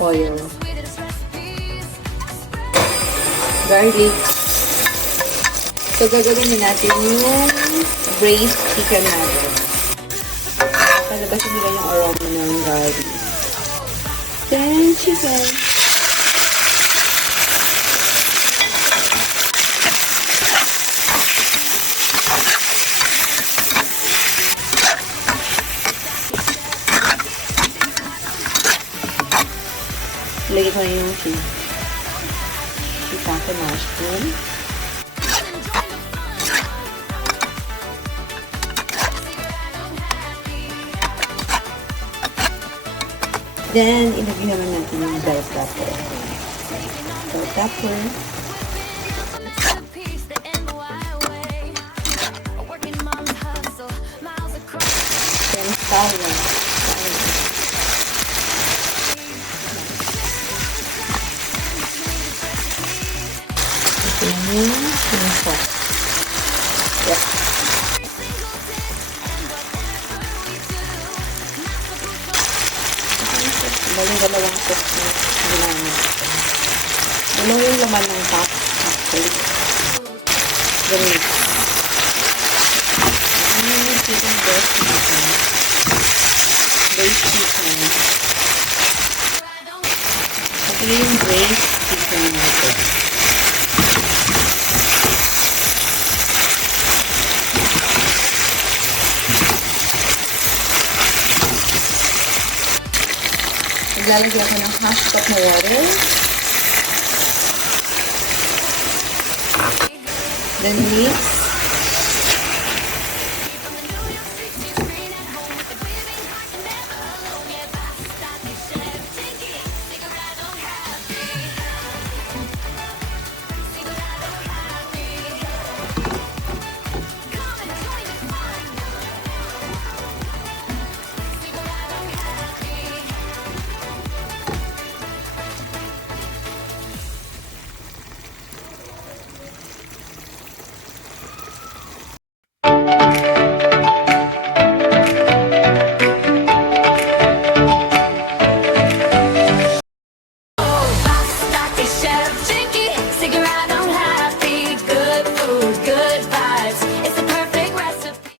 oil. Garlic. So, gagawin natin yung braised chicken natin. Palabasin nila yung aroma ng garlic. Then, chicken. Lagyan ko na yung shiitake mushroom. Then, ilagay naman natin yung bell pepper. Bell pepper. Then, scallion. Ito yung sauce. Yes. Dalawang sauce na ginamit. Dalawa yung laman ng top. Actually. Ganun. Ano yung chicken breast chicken? Braised chicken. Ito yung braised chicken natin. Lalagyan ko ng half cup na water. Then mix.